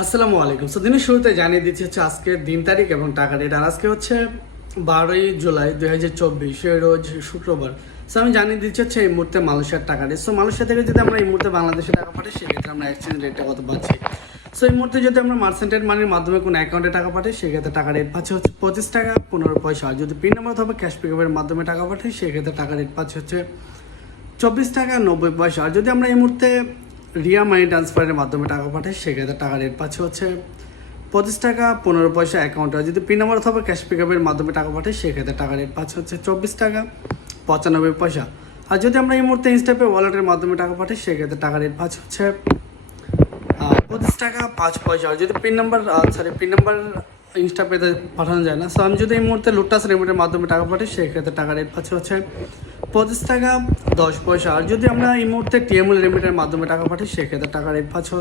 আসসালামু আলাইকুম। দিনের শুরুতে জানিয়ে দিচ্ছি হচ্ছে আজকের দিন তারিখ এবং টাকা রেট। আর আজকে হচ্ছে 12ই জুলাই 2024 রোজ শুক্রবার। আমি জানিয়ে দিচ্ছি হচ্ছে এই মুহূর্তে মালয়েশিয়ার টাকা রেট। মালয়েশিয়া থেকে যদি আমরা এই মুহূর্তে বাংলাদেশে টাকা পাঠাই সেক্ষেত্রে আমরা এক্সচেঞ্জ রেটটা কত পাচ্ছি। এই মুহূর্তে যদি আমরা মার্চেন্টেড মানির মাধ্যমে কোনো অ্যাকাউন্টে টাকা পাঠাই সেক্ষেত্রে টাকা রেট পাচ্ছে হচ্ছে 25 টাকা 15 পয়সা। আর যদি পিন নাম্বার অথবা ক্যাশ পিকআপের মাধ্যমে টাকা পাঠাই সেক্ষেত্রে টাকা রেট পাচ্ছে হচ্ছে 24 টাকা 90 পয়সা। আর যদি আমরা এই মুহূর্তে রিয়া মানি ট্রান্সফারের মাধ্যমে টাকা পাঠাই সেক্ষেত্রে টাকা রেট পাচ্ছে হচ্ছে 25 টাকা 15 পয়সা অ্যাকাউন্টে। আর যদি পিন নাম্বার অথবা ক্যাশ পিকআপের মাধ্যমে টাকা পাঠাই সেক্ষেত্রে টাকা রেট পাচ্ছে হচ্ছে 24 টাকা 95 পয়সা। আর যদি আমরা এই মুহূর্তে ইনস্টাপে ওয়ালেটের মাধ্যমে টাকা পাঠাই সেক্ষেত্রে টাকা রেট পাচ্ছে হচ্ছে 25 টাকা 5 পয়সা। আর যদি পিন নাম্বার ইনস্টাপেতে পাঠানো যায় না, আমি যদি এই মুহূর্তে লুটাস রেমিটের মাধ্যমে টাকা পাঠাই সেক্ষেত্রে টাকা রেট পাচ্ছে হচ্ছে 25 টাকা 10 পয়সা। আর যদি আমরা এই মুহূর্তে টিএমএল রেমিটের মাধ্যমে টাকা পাঠাই সেক্ষেত্রে টাকা রেট পাচ্ছে